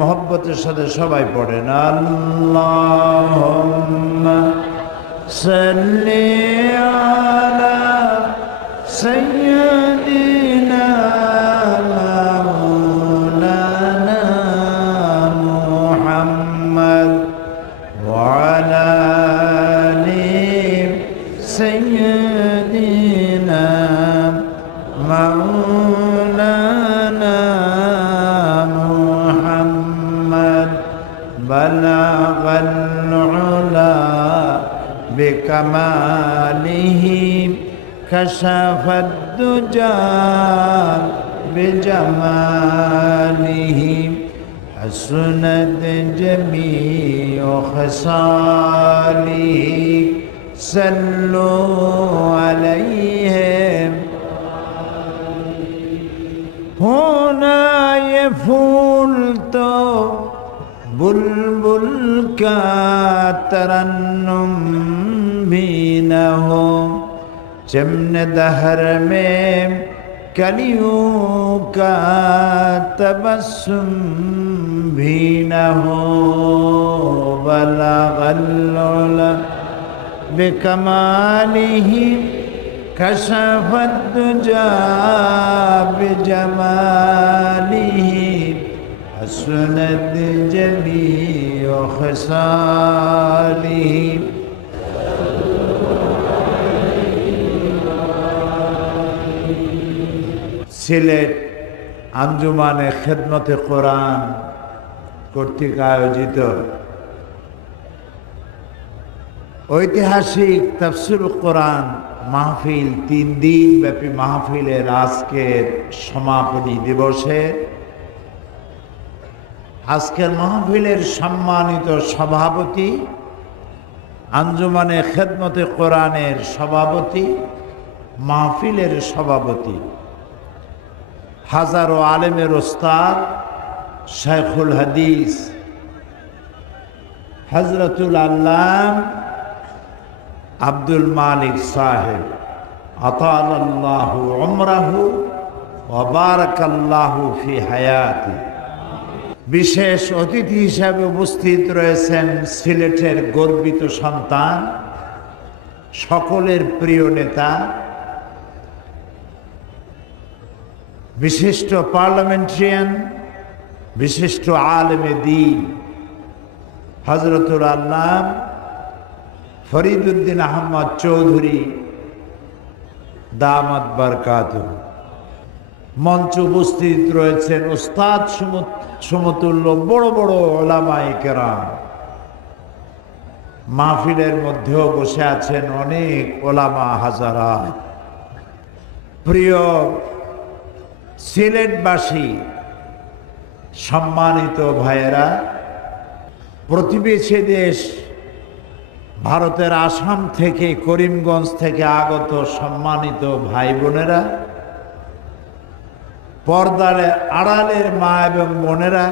মোহব্বতের সাথে সবাই পড়েন আল্লাহুম্মা সাল্লি আলা সাইয়্যিদিনা মাওলানা মুহাম্মদ ওয়া আলা আলি সাইয়্যিদিনা মাওলানা بلغ العلا بكماله كشف الدجى بجماله حسنت جميع خصاله صلوا عليه هنا يفول تو बुलबुल का तरन्नुम भी न हो चमन दहर में कलियों का तबस्सुम भी न हो बलगल उला बिकमालिही कशफत दुजा बिजमालिही حسنت جميع خصاله সিলেট আঞ্জুমানে খেদমতে কোরআন কর্তৃক আয়োজিত ঐতিহাসিক তাফসীরুল কোরআন মাহফিল 3 দিন ব্যাপী মাহফিলের আজকের সমাপনী দিবসে আজকের মাহফিলের সম্মানিত সভাপতি, আঞ্জুমানে খেদমতে কোরআনের সভাপতি, মাহফিলের সভাপতি, হাজারো আলেমের ওস্তাদ শাইখুল হাদিস হযরতুল আল্লাম আব্দুল মালিক সাহেব আতালাল্লাহু উমরাহু ওয়া বারাকাল্লাহু ফি হায়াতি। বিশেষ অতিথি হিসাবে উপস্থিত রয়েছেন সিলেটের গর্বিত সন্তান, সকলের প্রিয় নেতা, বিশিষ্ট পার্লামেন্টারিয়ান, বিশিষ্ট আলেমে দ্বীন হযরতুল আল্লাম ফরিদউদ্দিন আহমদ চৌধুরী দামাত বারকাতুহু। মঞ্চে উপস্থিত রয়েছেন ওস্তাদ সমতুল্য বড় বড় উলামায়ে কেরাম। মাহফিলের মধ্যেও বসে আছেন অনেক ওলামা হাজারাত। প্রিয় সিলেটবাসী, সম্মানিত ভাইয়েরা, প্রতিবেশী দেশ ভারতের আসাম থেকে, করিমগঞ্জ থেকে আগত সম্মানিত ভাই বোনেরা, পর্দার আড়ালের মা এবং বোনেরা,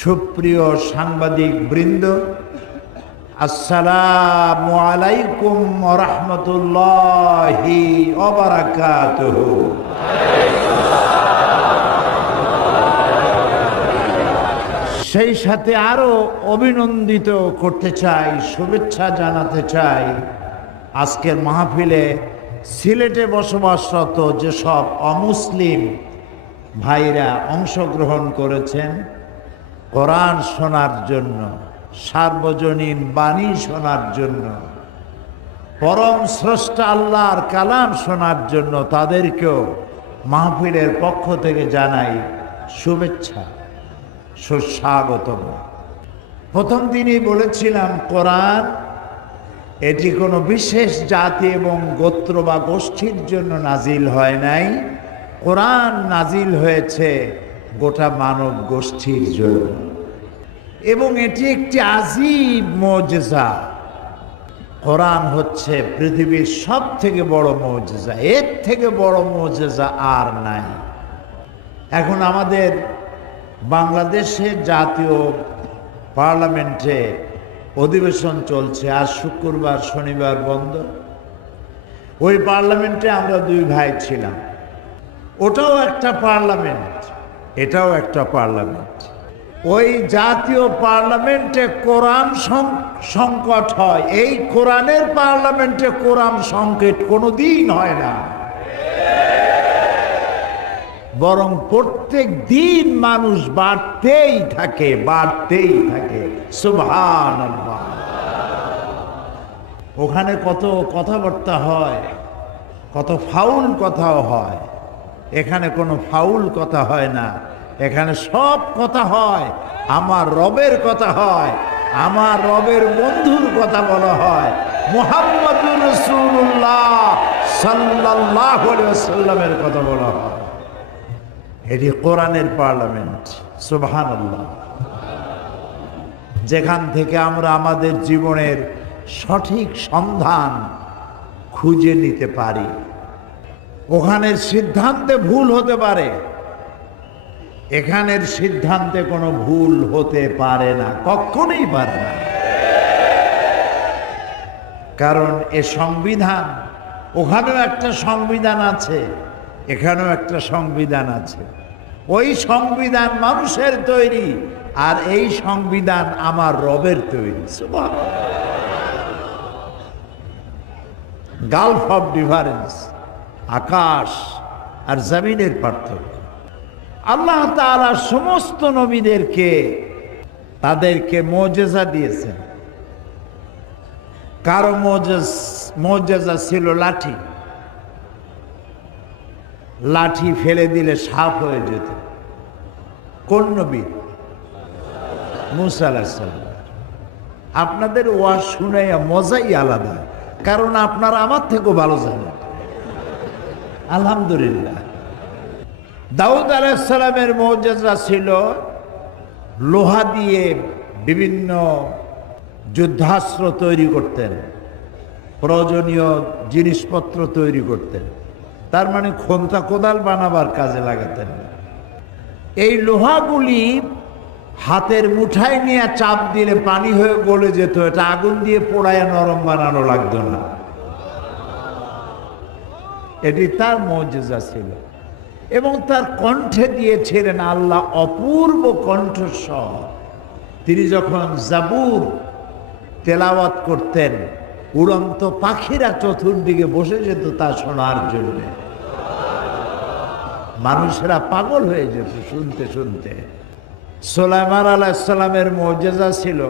সুপ্রিয় সাংবাদিক বৃন্দ, আসসালামু আলাইকুম ওয়া রাহমাতুল্লাহি ওয়া বারাকাতুহু। সেই সাথে আরো অভিনন্দিত করতে চাই, শুভেচ্ছা জানাতে চাই আজকের মাহফিলে সিলেটে বসবাসরত যেসব অমুসলিম ভাইরা অংশগ্রহণ করেছেন কোরআন শোনার জন্য, সার্বজনীন বাণী শোনার জন্য, পরম স্রষ্টা আল্লাহর কালাম শোনার জন্য তাদেরকেও মাহফিলের পক্ষ থেকে জানাই শুভেচ্ছা, সুস্বাগতম। প্রথম দিনই বলেছিলাম কোরআন এটি কোনো বিশেষ জাতি এবং গোত্র বা গোষ্ঠীর জন্য নাজিল হয় নাই। কোরআন নাজিল হয়েছে গোটা মানব গোষ্ঠীর জন্য, এবং এটি একটি আজীব মুজিজা। কোরআন হচ্ছে পৃথিবীর সব থেকে বড় মুজিজা, এর থেকে বড় মুজিজা আর নাই। এখন আমাদের বাংলাদেশের জাতীয় পার্লামেন্টে অধিবেশন চলছে, আজ শুক্রবার শনিবার বন্ধ। ওই পার্লামেন্টে আমরা দুই ভাই ছিলাম, ওটাও একটা পার্লামেন্ট, এটাও একটা পার্লামেন্ট। ওই জাতীয় পার্লামেন্টে কোরআন সংকট হয়, এই কোরআনের পার্লামেন্টে কোরআন সংকট কোনোদিন হয় না, বরং প্রত্যেক দিন মানুষ বাড়তেই থাকে, বাড়তেই থাকে। সুবহানাল্লাহ। ওখানে কত কথাবার্তা হয়, কত ফাউল কথাও হয়। এখানে কোনো ফাউল কথা হয় না, এখানে সব কথা হয় আমার রবের কথা হয়, আমার রবের বন্ধুর কথা বলা হয়, মুহাম্মদুর রাসূলুল্লাহ সাল্লাল্লাহু আলাইহি ওয়াসাল্লামের কথা বলা হয়। এটি কোরআনের পার্লামেন্ট। সুবহানাল্লাহ। যেখান থেকে আমরা আমাদের জীবনের সঠিক সন্ধান খুঁজে নিতে পারি। ওখানের সিদ্ধান্তে ভুল হতে পারে, এখানের সিদ্ধান্তে কোনো ভুল হতে পারে না, কখনোই পারে না। কারণ এ সংবিধান, ওখানেও একটা সংবিধান আছে, এখানেও একটা সংবিধান আছে। ওই সংবিধান মানুষের তৈরি, আর এই সংবিধান আমার রবের তৈরি। গালফ অফ ডিফারেন্স, আকাশ আর জমিনের পার্থক্য। আল্লাহ তাআলা সমস্ত নবীদেরকে তাদেরকে মুজিজা দিয়েছেন। কারো মুজিজা ছিল লাঠি, লাঠি ফেলে দিলে সাপ হয়ে যেত। কোন নবী? মুসা আলাইহিস সালাম। আপনাদের ওয়াজ শুনে মজাই আলাদা, কারণ আপনারা আমার থেকেও ভালো জানেন। আলহামদুলিল্লাহ। দাউদ আলাইহিস সালামের মুজিজা ছিল লোহা দিয়ে বিভিন্ন যুদ্ধাস্ত্র তৈরি করতেন, প্রয়োজনীয় জিনিসপত্র তৈরি করতেন। তার মানে খন্তা কোদাল বানাবার কাজে লাগাতেন। এই লোহাগুলি হাতের মুঠায় নিয়ে চাপ দিলে পানি হয়ে গলে যেত, এটা আগুন দিয়ে পোড়ায় নরম বানানো লাগতো না। এটি তার মুজিজা ছিল। এবং তার কণ্ঠে দিয়েছিলেন আল্লাহ অপূর্ব কণ্ঠস্বর। তিনি যখন জাবুর তেলাওয়াত করতেন, উড়ন্ত পাখিরা চতুর্দিকে বসে যেত তা শোনার জন্য। মানুষেরা পাগল হয়ে যেত শুনতে শুনতে। সুলাইমান আলাইহিস সালামের মুজিজা ছিল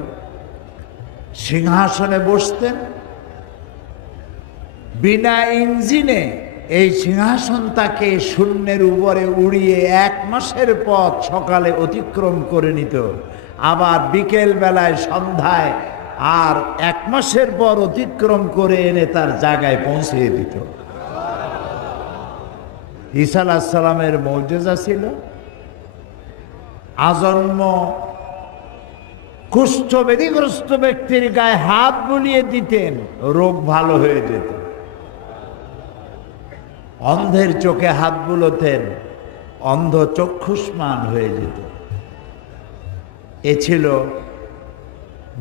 সিংহাসনে বসতেন বিনা ইঞ্জিনে। এই সিংহাসন তাকে শূন্যের উপরে উড়িয়ে 1 মাসের পথ সকালে অতিক্রম করে নিত, আবার বিকেল বেলায় সন্ধ্যায় আর 1 মাসের পর অতিক্রম করে এনে তার জায়গায় পৌঁছে দিত। ঈসা আলাইহিস সালামের মুজিজা ছিল আজন্ম কুষ্ঠব্যাধিগ্রস্ত ব্যক্তির গায়ে হাত বুলিয়ে দিতেন, রোগ ভালো হয়ে যেত। অন্ধের চোখে হাত বুলোতেন, অন্ধ চক্ষুষ্মান হয়ে যেত। এ ছিল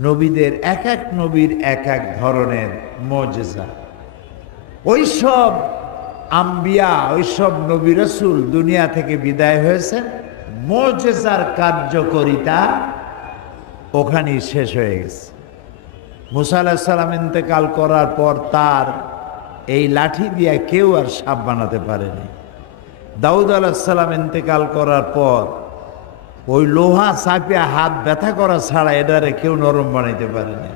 নবীদের, এক এক নবীর এক এক ধরনের মুজিজা। ওইসব আম্বিয়া, ওইসব নবী রাসূল দুনিয়া থেকে বিদায় হয়েছেন, মুজিজার কার্যকারিতা ওখানেই শেষ হয়ে গেছে। মুসা আলাইহিস সালাম ইন্তেকাল করার পর তার এই লাঠি দিয়ে কেউ আর সাপ বানাতে পারেনি। দাউদ আলাইহিস সালাম ইন্তেকাল করার পর ওই লোহা চাপিয়া হাত ব্যথা করা ছাড়া এটারে কেউ নরম বানাইতে পারেনি।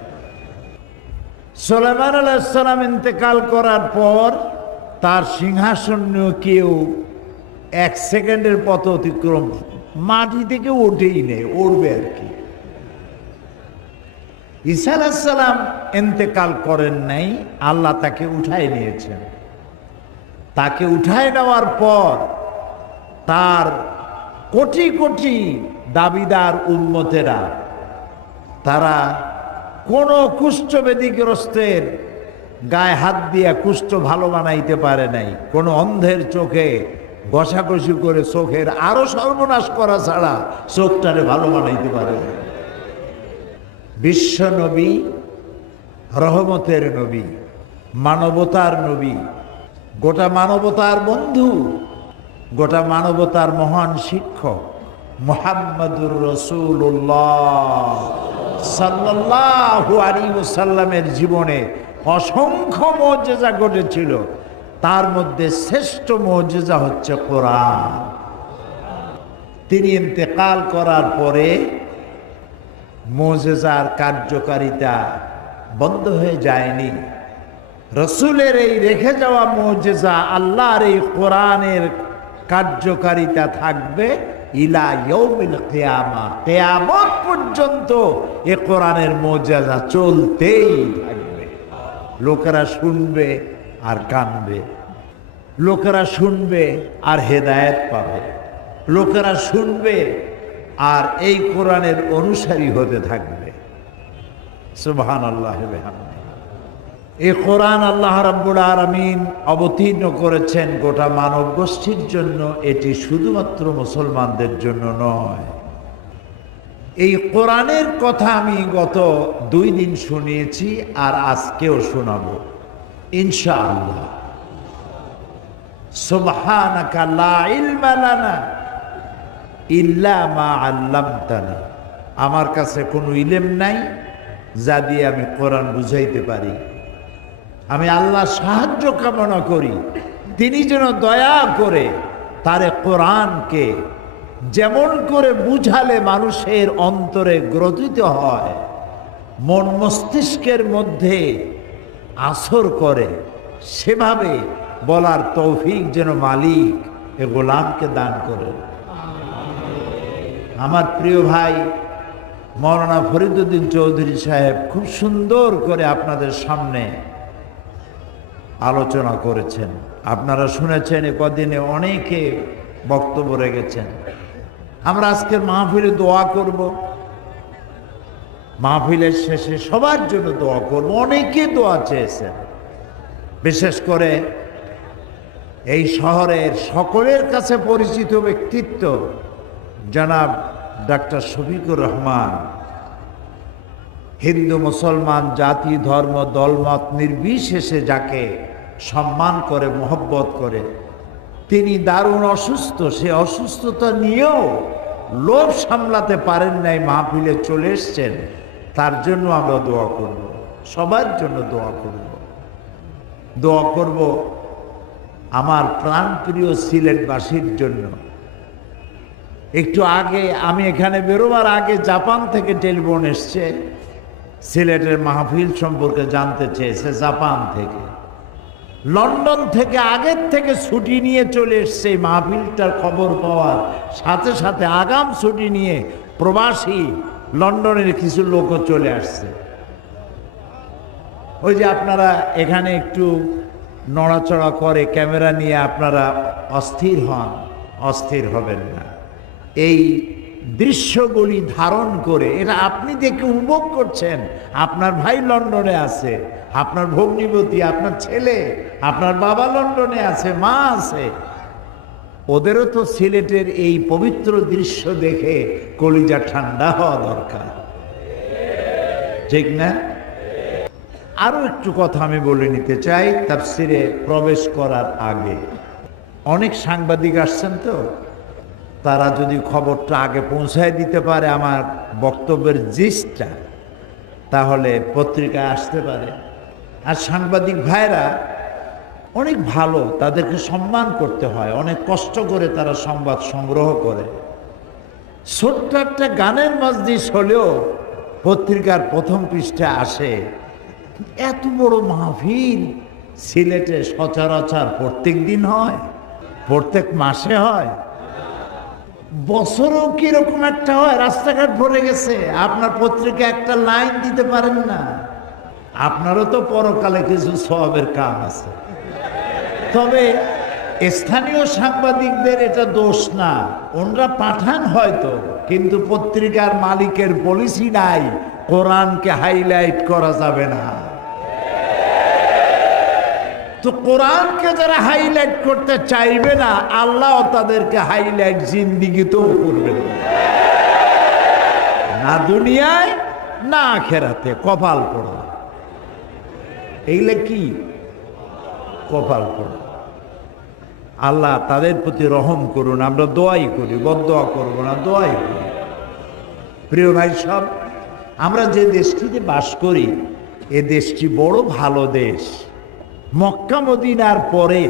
সুলাইমান আলাইহিস সালাম ইন্তেকাল করার পর তার সিংহাসন কেউ 1 সেকেন্ডের পথ অতিক্রম, মাটি থেকে ওঠেই নেই, উড়বে আর কি। ঈসা আলাইহিস সালাম ইন্তেকাল করেন নাই, আল্লাহ তাকে উঠায় নিয়েছেন। তাকে উঠায় নেওয়ার পর তার কোটি কোটি দাবিদার উম্মতেরা, তারা কোনো কুষ্ঠব্যাধিগ্রস্তের গায়ে হাত দিয়া কুষ্ঠ ভালো বানাইতে পারে নাই। কোনো অন্ধের চোখে ঘষাঘষি করে চোখের আরো সর্বনাশ করা ছাড়া চোখটারে ভালো বানাইতে পারে না। বিশ্ব নবী, রহমতের নবী, মানবতার নবী, গোটা মানবতার বন্ধু, গোটা মানবতার মহান শিক্ষক। মুহাম্মাদুর রাসূলুল্লাহ সাল্লাল্লাহু আলাইহি ওয়াসাল্লামের জীবনে অসংখ্য মুজিজা ঘটেছিল, তার মধ্যে শ্রেষ্ঠ মুজিজা হচ্ছে কোরআন। তিনি ইন্তেকাল করার পরে মুজিজার কার্যকারিতা বন্ধ হয়ে যায়নি। রসুলের এই রেখে যাওয়া মুজিজা, আল্লাহর এই কোরআনের কার্যকারিতা থাকবে ইলা ইয়াউমিল কিয়ামা, কিয়ামত পর্যন্ত এই কোরআনের মুজিজা চলতেই থাকবে। লোকেরা শুনবে আর কানবে, লোকেরা শুনবে আর হেদায়েত পাবে, লোকেরা শুনবে আর এই কোরআনের অনুসারী হতে থাকবে। সুবহানাল্লাহি ওয়া বিহামদিহি। এই কোরআন আল্লাহ রাব্বুল আলামিন অবতীর্ণ করেছেন গোটা মানব গোষ্ঠীর জন্য, এটি শুধুমাত্র মুসলমানদের জন্য নয়। এই কোরআনের কথা আমি গত 2 দিন শুনিয়েছি আর আজকেও শোনাবো ইনশাআল্লাহ। সুবহানাকা লা ইলমা লানা ইল্লা মা আল্লামতানা। আমার কাছে কোনো ইলম নাই যা দিয়ে আমি কোরআন বুঝাইতে পারি। আমি আল্লাহ সাহায্য কামনা করি, তিনি যেন দয়া করে তারে কোরআনকে যেমন করে বুঝালে মানুষের অন্তরে গ্রথিত হয়, মন মস্তিষ্কের মধ্যে আসর করে, সেভাবে বলার তৌফিক যেন মালিক এ গোলামকে দান করে। আমার প্রিয় ভাই মাওলানা ফরিদউদ্দিন চৌধুরী সাহেব খুব সুন্দর করে আপনাদের সামনে আলোচনা করেছেন। আপনারা শুনেছেন, এ কদিনে অনেকে বক্তব্য রেখেছেন। আমরা আজকের মাহফিলে দোয়া করব, মাহফিলের শেষে সবার জন্য দোয়া করব। অনেকে দোয়া চেয়েছেন, বিশেষ করে এই শহরের সকলের কাছে পরিচিত ব্যক্তিত্ব জনাব ডাক্তার শফিকুর রহমান, হিন্দু মুসলমান জাতি ধর্ম দলমত নির্বিশেষে যাকে সম্মান করে মহব্বত করে, তিনি দারুণ অসুস্থ। সে অসুস্থতা নিয়েও লোভ সামলাতে পারেন নাই, মাহফিলে চলে এসছেন। তার জন্য আমরা দোয়া করব, সবার জন্য দোয়া করব। দোয়া করব আমার প্রাণপ্রিয় সিলেটবাসীর জন্য। একটু আগে আমি এখানে বেরোবার আগে জাপান থেকে টেলিফোন এসছে, সিলেটের মাহফিল সম্পর্কে জানতে চেয়েছে। জাপান থেকে, লন্ডন থেকে আগের থেকে ছুটি নিয়ে চলে এসছে এই মাহফিলটার খবর পাওয়ার সাথে সাথে। আগাম ছুটি নিয়ে প্রবাসী লন্ডনের কিছু লোকও চলে আসছে। ওই যে আপনারা এখানে একটু নড়াচড়া করে ক্যামেরা নিয়ে আপনারা অস্থির হন, অস্থির হবেন না। এই দৃশ্যগুলি ধারণ করে এটা আপনি দেখে উপভোগ করছেন। আপনার ভাই লন্ডনে আছে, আপনার ভগ্নিপতি, আপনার ছেলে, আপনার বাবা লন্ডনে আছে, মা আছে। ওদেরও তো সিলেটের এই পবিত্র দৃশ্য দেখে কলিজা ঠান্ডা হওয়া দরকার, ঠিক না? আরো একটু কথা আমি বলে নিতে চাই তাফসিরে প্রবেশ করার আগে। অনেক সাংবাদিক আসছেন, তো তারা যদি খবরটা আগে পৌঁছায় দিতে পারে আমার বক্তব্যের জিস্টটা, তাহলে পত্রিকায় আসতে পারে। আর সাংবাদিক ভাইরা অনেক ভালো, তাদেরকে সম্মান করতে হয়, অনেক কষ্ট করে তারা সংবাদ সংগ্রহ করে। ছোট্ট একটা গানের মজলিস হলেও পত্রিকার প্রথম পৃষ্ঠা আসে। এত বড় মাহফিল সিলেটে সচরাচর প্রত্যেক দিন হয়, প্রত্যেক মাসে হয়, বছরেও কিরকম একটা হয়। রাস্তাঘাট ভরে গেছে, আপনার পত্রিকা একটা লাইন দিতে পারেন না। আপনারও তো পরকালে কিছু সওয়াবের কাম আছে। তবে স্থানীয় সাংবাদিকদের এটা দোষ না, ওনারা পাঠান হয়তো, কিন্তু পত্রিকার মালিকের পলিসি নাই কোরআনকে হাইলাইট করা যাবে না। তো কোরআনকে যারা হাইলাইট করতে চাইবে না, আল্লাহ তাদেরকে হাইলাইট জিন্দিগিতেও করবেন না, দুনিয়ায় না আখিরাতে। কপাল পড়া, এইগুলো কি কপাল পড়া। আল্লাহ তাদের প্রতি রহম করুন। আমরা দোয়াই করি, বদদোয়া করবো না, দোয়াই করি। প্রিয় ভাই সব, আমরা যে দেশটিতে বাস করি এ দেশটি বড় ভালো দেশ। মক্কা মদিনার পরে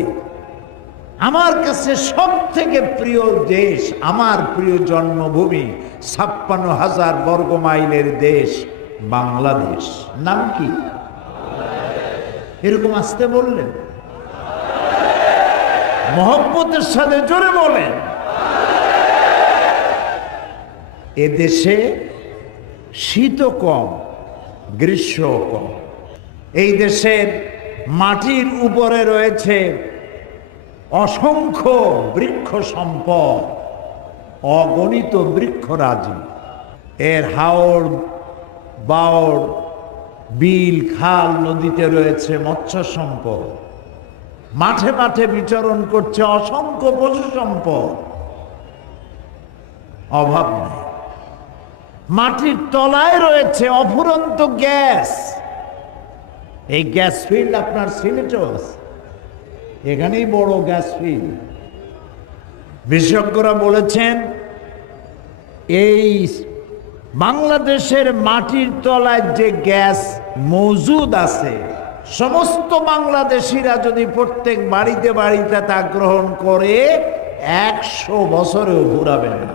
আমার কাছে সব থেকে প্রিয় দেশ, আমার প্রিয় জন্মভূমি, 56,000 বর্গ মাইলের দেশ বাংলাদেশ। নাম কি? এরকম আসতে বললেন, মহব্বতের সাথে জোরে বলেন। এ দেশে শীত কম, গ্রীষ্ম কম। এই দেশের মাটির উপরে রয়েছে অসংখ্য বৃক্ষ সম্পদ, অগণিত বৃক্ষরাজি। এর হাওড় বাওড়, বিল খাল নদীতে রয়েছে মৎস্য সম্পদ। মাঠে মাঠে বিচরণ করছে অসংখ্য পশু সম্পদ, অভাব নেই। মাটির তলায় রয়েছে অফুরন্ত গ্যাস। এই গ্যাস ফিল্ড আপনার সিলেটে আছে, এখানেই বড় গ্যাস ফিল্ড। বিশেষজ্ঞরা বলেছেন এই বাংলাদেশের মাটির তলায় যে গ্যাস মজুদ আছে, সমস্ত বাংলাদেশিরা যদি প্রত্যেক বাড়িতে বাড়িতে তা গ্রহণ করে 100 বছরেও ঘুরাবে না।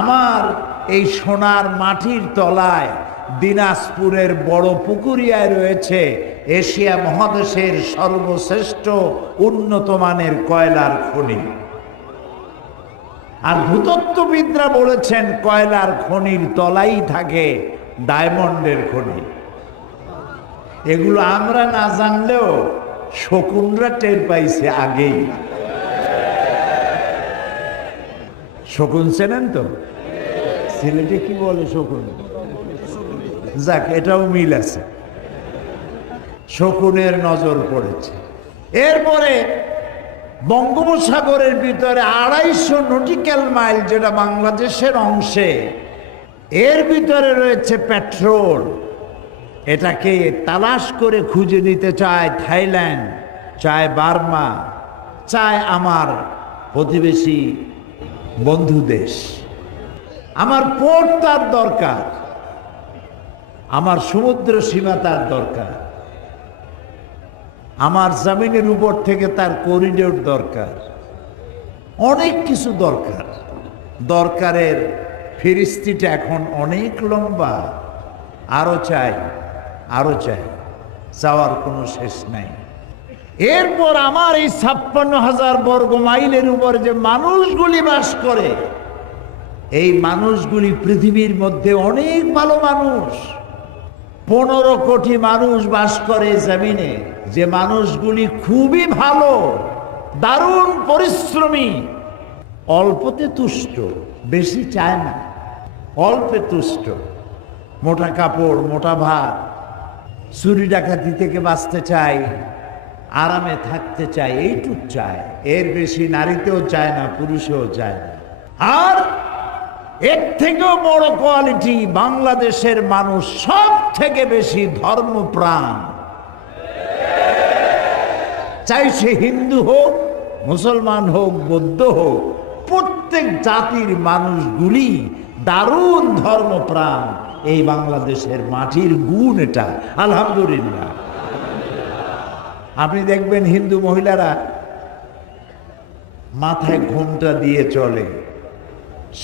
আমার এই সোনার মাটির তলায় দিনাজপুরের বড় পুকুরিয়ায় রয়েছে এশিয়া মহাদেশের সর্বশ্রেষ্ঠ উন্নত মানের কয়লার খনি। আর ভূতত্ত্ববিদরা বলেছেন কয়লার খনির তলাই থাকে ডায়মন্ডের খনি। এগুলো আমরা না জানলেও শকুনরা টের পাইছে আগেই। শকুন চেনেন তো? সিলেটে কি বলে শকুন? যাক, এটাও মিল আছে। শকুনের নজর পড়েছে। এরপরে বঙ্গোপসাগরের ভিতরে 250 নটিক্যাল মাইল, যেটা বাংলাদেশের অংশে, এর ভিতরে রয়েছে পেট্রোল। এটাকে তালাশ করে খুঁজে নিতে চায় থাইল্যান্ড, চায় বার্মা, চায় আমার প্রতিবেশী বন্ধু দেশ। আমার পোর্ট তার দরকার, আমার সমুদ্র সীমা তার দরকার, আমার জমিনের উপর থেকে তার করিডোর দরকার, অনেক কিছু দরকার। দরকারের ফিরিস্তিটা এখন অনেক লম্বা। আরো চাই, আরো চাই, চাওয়ার কোনো শেষ নাই। এরপর আমার এই 56,000 বর্গ মাইলের উপর যে মানুষগুলি বাস করে, এই মানুষগুলি পৃথিবীর মধ্যে অনেক ভালো মানুষ। 15 কোটি মানুষ বাস করে জমিনে, যে মানুষগুলি খুবই ভালো, দারুণ পরিশ্রমী, অল্পতে তুষ্ট, বেশি চায় না, অল্পে তুষ্ট। মোটা কাপড়, মোটা ভাত, চুরি ডাকাতি থেকে বাঁচতে চায়, আরামে থাকতে চায়, এইটুক চায়। এর বেশি নারীতেও চায় না, পুরুষেও চায় না। আর এর থেকেও বড় কোয়ালিটি, বাংলাদেশের মানুষ সব থেকে বেশি ধর্মপ্রাণ। চাই সে হিন্দু হোক, মুসলমান হোক, বৌদ্ধ হোক, প্রত্যেক জাতির মানুষগুলি দারুণ ধর্মপ্রাণ। এই বাংলাদেশের মাটির গুণ এটা, আলহামদুলিল্লাহ। আপনি দেখবেন হিন্দু মহিলারা মাথায় ঘোমটা দিয়ে চলে,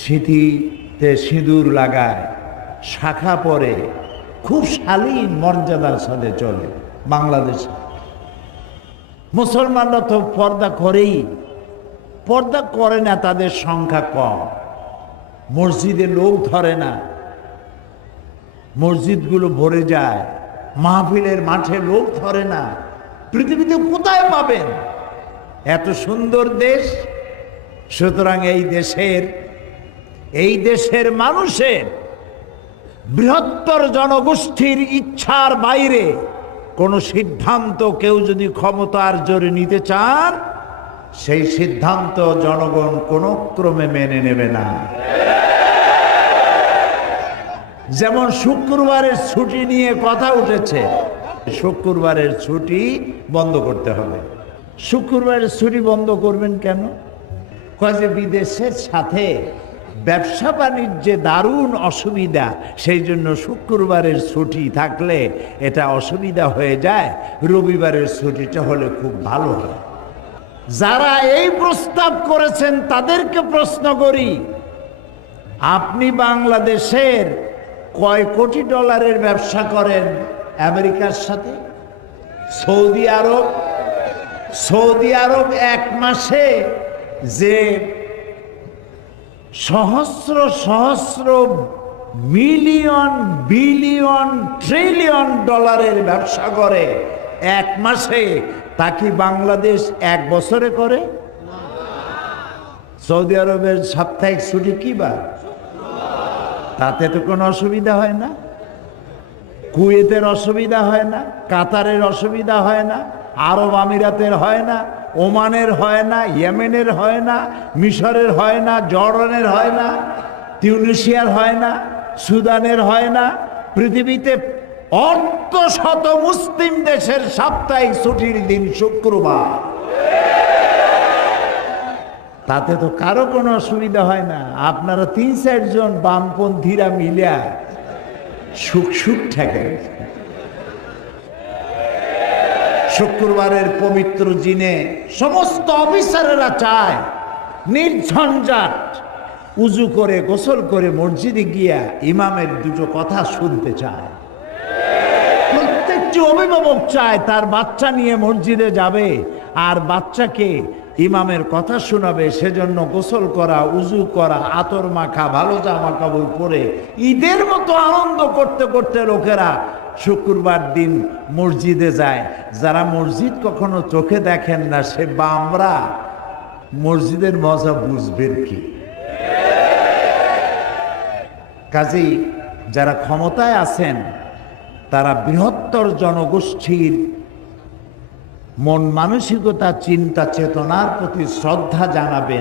সিঁথিতে সিঁদুর লাগায়, শাখা পরে, খুব শালীন মর্যাদার সাথে চলে বাংলাদেশে। মুসলমানরা তো পর্দা করেই, পর্দা করে না, তাদের সংখ্যা কম। মসজিদে লোক ধরে না, মসজিদগুলো ভরে যায়, মাহফিলের মাঠে লোক ধরে না। পৃথিবীতে কোথায় পাবেন এত সুন্দর দেশ? সুতরাং এই দেশের মানুষের বৃহত্তর জনগোষ্ঠীর ইচ্ছার বাইরে কোনো সিদ্ধান্ত কেউ যদি ক্ষমতার জোরে নিতে চান, সেই সিদ্ধান্ত জনগণ কোনো ক্রমে মেনে নেবে না। যেমন শুক্রবারের ছুটি নিয়ে কথা উঠেছে, শুক্রবারের ছুটি বন্ধ করতে হবে। শুক্রবারের ছুটি বন্ধ করবেন কেন? কয় যে বিদেশের সাথে ব্যবসা বাণিজ্যে দারুণ অসুবিধা, সেই জন্য শুক্রবারের ছুটি থাকলে এটা অসুবিধা হয়ে যায়, রবিবারের ছুটিটা হলে খুব ভালো হয়। যারা এই প্রস্তাব করেছেন তাদেরকে প্রশ্ন করি, আপনি বাংলাদেশের কয় কোটি ডলারের ব্যবসা করেন আমেরিকার সাথে? সৌদি আরব এক মাসে যে সহস্র সহস্র মিলিয়ন বিলিয়ন ট্রিলিয়ন ডলারের ব্যবসা করে এক মাসে, তা কি বাংলাদেশ এক বছরে করে? সৌদি আরবের সাপ্তাহিক ছুটি কি বার? তাতে তো কোনো অসুবিধা হয় না। কুয়েতের অসুবিধা হয় না, কাতারের অসুবিধা হয় না, আরব আমিরাতের হয় না, ওমানের হয় না, ইয়েমেনের হয় না, মিশরের হয় না, জর্ডানের হয় না, তিউনিসিয়ার হয় না, সুদানের হয় না। পৃথিবীতে অর্ধশত মুসলিম দেশের সাপ্তাহিক ছুটির দিন শুক্রবার, তাতে তো কারো কোনো অসুবিধা হয় না। আপনারা 3-4 জন বামপন্থীরা মিলিয়া সুখ ঠেকে। শুক্রবারের পবিত্র দিনে সমস্ত অফিসারেরা চায় নির্ঝঞ্ঝাট উজু করে গোসল করে মসজিদে গিয়া ইমামের দুটো কথা শুনতে চায়। প্রত্যেকটি অভিভাবক চায় তার বাচ্চা নিয়ে মসজিদে যাবে আর বাচ্চাকে ইমামের কথা শোনাবে, সেজন্য গোসল করা, উজু করা, আতর মাখা, ভালো জামা কাপড় পরে ঈদের মতো আনন্দ করতে করতে লোকেরা শুক্রবার দিন মসজিদে যায়। যারা মসজিদ কখনো চোখে দেখেন না, সে বামরা মসজিদের মজা বুঝবেন কি? কাজেই যারা ক্ষমতায় আছেন তারা বৃহত্তর জনগোষ্ঠীর মন মানসিকতা, চিন্তা চেতনার প্রতি শ্রদ্ধা জানাবেন।